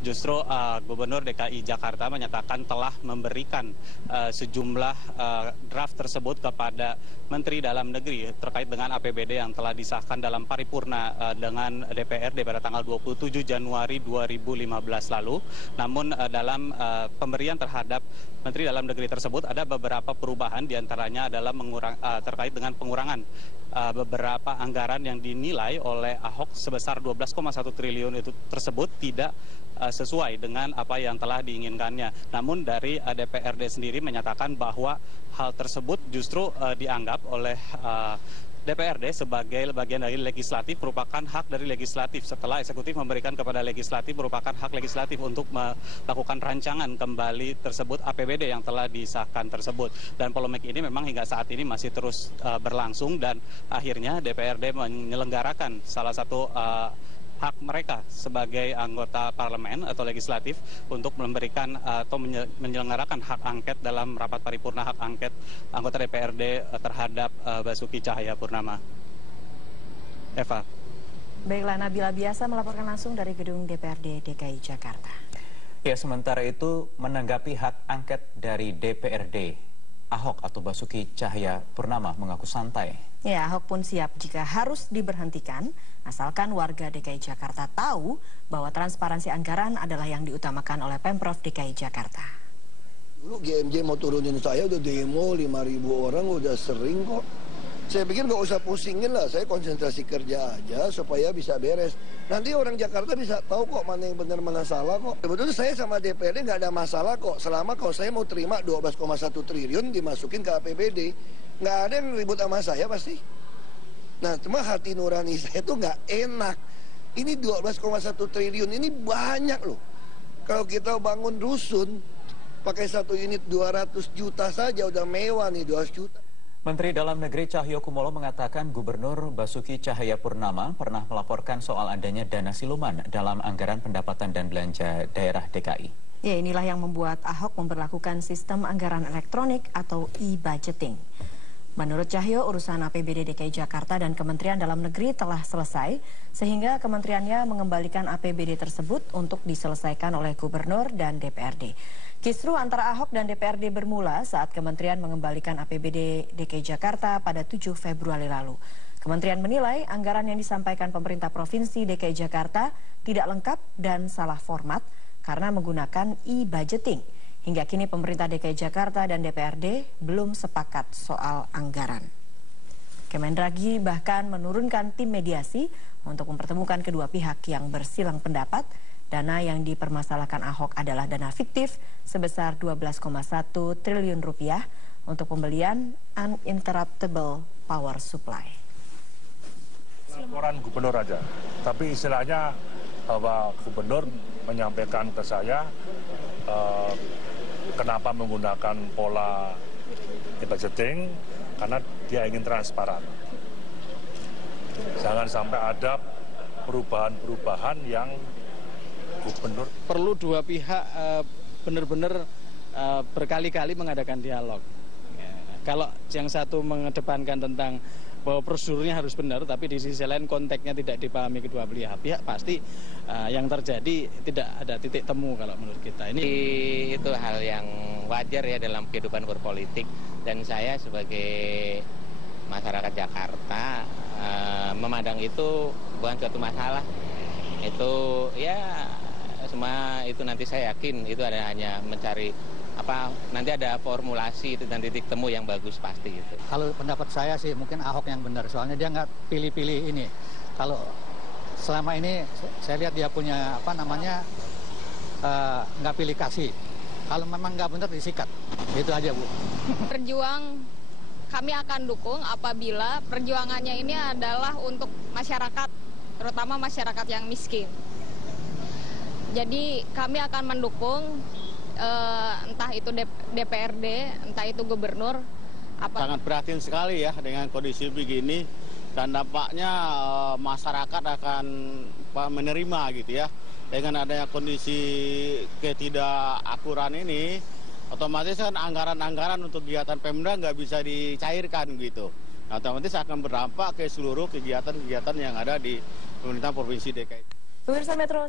justru Gubernur DKI Jakarta menyatakan telah memberikan sejumlah draft tersebut kepada Menteri Dalam Negeri terkait dengan APBD yang telah disahkan dalam paripurna dengan DPRD pada tanggal 27 Januari 2015 lalu. Namun dalam pemberian terhadap Menteri Dalam Negeri tersebut ada beberapa perubahan, diantaranya adalah terkait dengan pengurangan beberapa anggaran yang dinilai oleh Ahok sebesar 12,1 triliun itu tersebut tidak sesuai dengan apa yang telah diinginkannya. Namun dari DPRD sendiri menyatakan bahwa hal tersebut justru dianggap oleh DPRD sebagai bagian dari legislatif, merupakan hak dari legislatif. Setelah eksekutif memberikan kepada legislatif, merupakan hak legislatif untuk melakukan rancangan kembali tersebut APBD yang telah disahkan tersebut. Dan polemik ini memang hingga saat ini masih terus berlangsung, dan akhirnya DPRD menyelenggarakan salah satu hak mereka sebagai anggota parlemen atau legislatif untuk memberikan atau menyelenggarakan hak angket dalam rapat paripurna hak angket anggota DPRD terhadap Basuki Cahayapurnama. Eva. Baiklah, Nabila Biasa melaporkan langsung dari gedung DPRD DKI Jakarta. Ya, sementara itu menanggapi hak angket dari DPRD, Ahok atau Basuki Cahayapurnama mengaku santai. Ya, Ahok pun siap jika harus diberhentikan, asalkan warga DKI Jakarta tahu bahwa transparansi anggaran adalah yang diutamakan oleh Pemprov DKI Jakarta. Dulu GMJ mau turunin saya udah demo 5.000 orang, udah sering kok. Saya pikir nggak usah pusingin lah, saya konsentrasi kerja aja supaya bisa beres. Nanti orang Jakarta bisa tahu kok mana yang benar mana salah kok. Sebetulnya saya sama DPRD nggak ada masalah kok, selama kalau saya mau terima 12,1 triliun dimasukin ke APBD. Nggak ada yang ribut sama saya pasti. Nah, cuma hati nurani saya tuh nggak enak. Ini 12,1 triliun ini banyak loh. Kalau kita bangun rusun, pakai 1 unit 200 juta saja udah mewah nih, 200 juta. Menteri Dalam Negeri Cahyokumolo mengatakan Gubernur Basuki Cahayapurnama pernah melaporkan soal adanya dana siluman dalam anggaran pendapatan dan belanja daerah DKI. Ya, inilah yang membuat Ahok memberlakukan sistem anggaran elektronik atau e-budgeting. Menurut Cahyo, urusan APBD DKI Jakarta dan Kementerian Dalam Negeri telah selesai, sehingga kementeriannya mengembalikan APBD tersebut untuk diselesaikan oleh Gubernur dan DPRD. Kisruh antara Ahok dan DPRD bermula saat kementerian mengembalikan APBD DKI Jakarta pada 7 Februari lalu. Kementerian menilai anggaran yang disampaikan pemerintah Provinsi DKI Jakarta tidak lengkap dan salah format karena menggunakan e-budgeting. Hingga kini pemerintah DKI Jakarta dan DPRD belum sepakat soal anggaran. Kemendagri bahkan menurunkan tim mediasi untuk mempertemukan kedua pihak yang bersilang pendapat. Dana yang dipermasalahkan Ahok adalah dana fiktif sebesar 12,1 triliun rupiah untuk pembelian uninterruptible power supply. Laporan gubernur aja, tapi istilahnya bahwa gubernur menyampaikan ke saya kenapa menggunakan pola e-budgeting, karena dia ingin transparan. Jangan sampai ada perubahan-perubahan yang gubernur. Perlu dua pihak benar-benar berkali-kali mengadakan dialog. Ya, kalau yang satu mengedepankan tentang bahwa prosedurnya harus benar, tapi di sisi lain konteksnya tidak dipahami kedua belah pihak, pasti yang terjadi tidak ada titik temu kalau menurut kita. Ini itu hal yang wajar ya dalam kehidupan berpolitik, dan saya sebagai masyarakat Jakarta memandang itu bukan suatu masalah. Itu ya semua itu nanti saya yakin itu ada hanya mencari nanti ada formulasi dan titik temu yang bagus pasti itu. Kalau pendapat saya sih mungkin Ahok yang benar, soalnya dia nggak pilih-pilih ini. Kalau selama ini saya lihat dia punya nggak pilih kasih. Kalau memang nggak benar disikat, itu aja Bu. Berjuang, kami akan dukung apabila perjuangannya ini adalah untuk masyarakat, terutama masyarakat yang miskin. Jadi kami akan mendukung entah itu DPRD, entah itu gubernur. Sangat prihatin sekali ya dengan kondisi begini, dan dampaknya masyarakat akan menerima gitu ya. Dengan adanya kondisi ketidakakuran ini, otomatis kan anggaran-anggaran untuk kegiatan Pemda nggak bisa dicairkan gitu. Nah, otomatis akan berdampak ke seluruh kegiatan-kegiatan yang ada di pemerintah Provinsi DKI. Pemirsa Metro